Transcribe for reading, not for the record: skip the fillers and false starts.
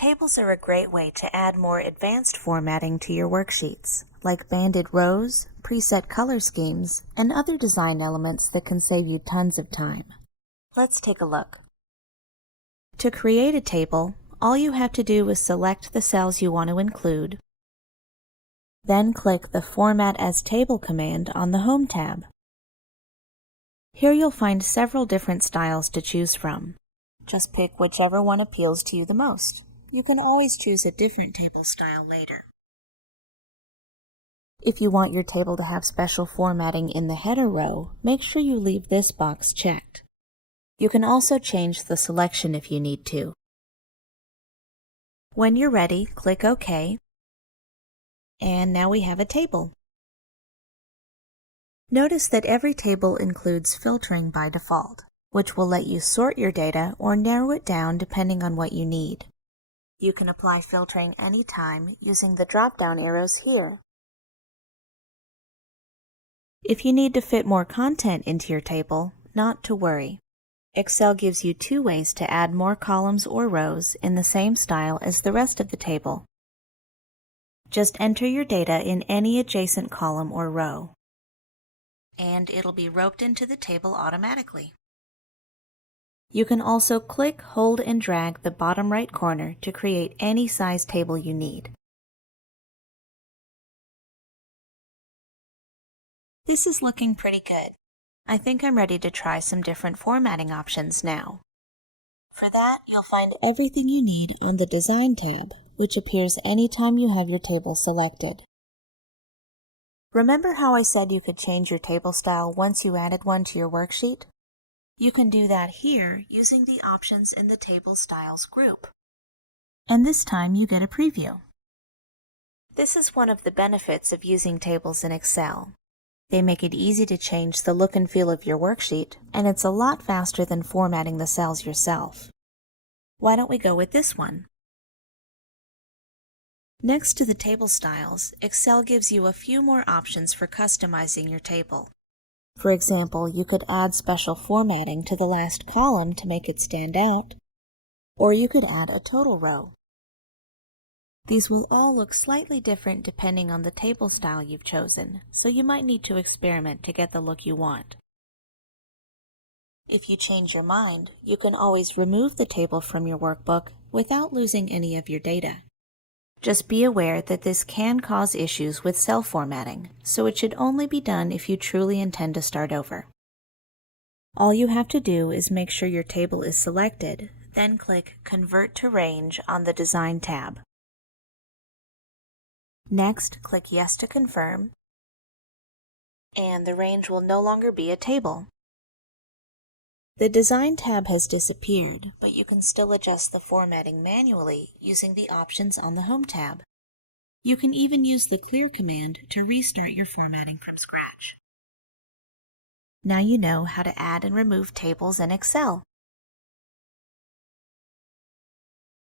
Tables are a great way to add more advanced formatting to your worksheets, like banded rows, preset color schemes, and other design elements that can save you tons of time. Let's take a look. To create a table, all you have to do is select the cells you want to include, then click the Format as Table command on the Home tab. Here you'll find several different styles to choose from. Just pick whichever one appeals to you the most. You can always choose a different table style later. If you want your table to have special formatting in the header row, make sure you leave this box checked. You can also change the selection if you need to. When you're ready, click OK, and now we have a table. Notice that every table includes filtering by default, which will let you sort your data or narrow it down depending on what you need. You can apply filtering anytime using the drop-down arrows here. If you need to fit more content into your table, not to worry. Excel gives you two ways to add more columns or rows in the same style as the rest of the table. Just enter your data in any adjacent column or row, and it'll be roped into the table automatically. You can also click, hold, and drag the bottom right corner to create any size table you need. This is looking pretty good. I think I'm ready to try some different formatting options now. For that, you'll find everything you need on the Design tab, which appears anytime you have your table selected. Remember how I said you could change your table style once you added one to your worksheet? You can do that here using the options in the Table Styles group. And this time you get a preview. This is one of the benefits of using tables in Excel. They make it easy to change the look and feel of your worksheet, and it's a lot faster than formatting the cells yourself. Why don't we go with this one? Next to the table styles, Excel gives you a few more options for customizing your table. For example, you could add special formatting to the last column to make it stand out, or you could add a total row. These will all look slightly different depending on the table style you've chosen, so you might need to experiment to get the look you want. If you change your mind, you can always remove the table from your workbook without losing any of your data. Just be aware that this can cause issues with cell formatting, so it should only be done if you truly intend to start over. All you have to do is make sure your table is selected, then click Convert to Range on the Design tab. Next, click Yes to confirm, and the range will no longer be a table. The Design tab has disappeared, but you can still adjust the formatting manually using the options on the Home tab. You can even use the Clear command to restart your formatting from scratch. Now you know how to add and remove tables in Excel.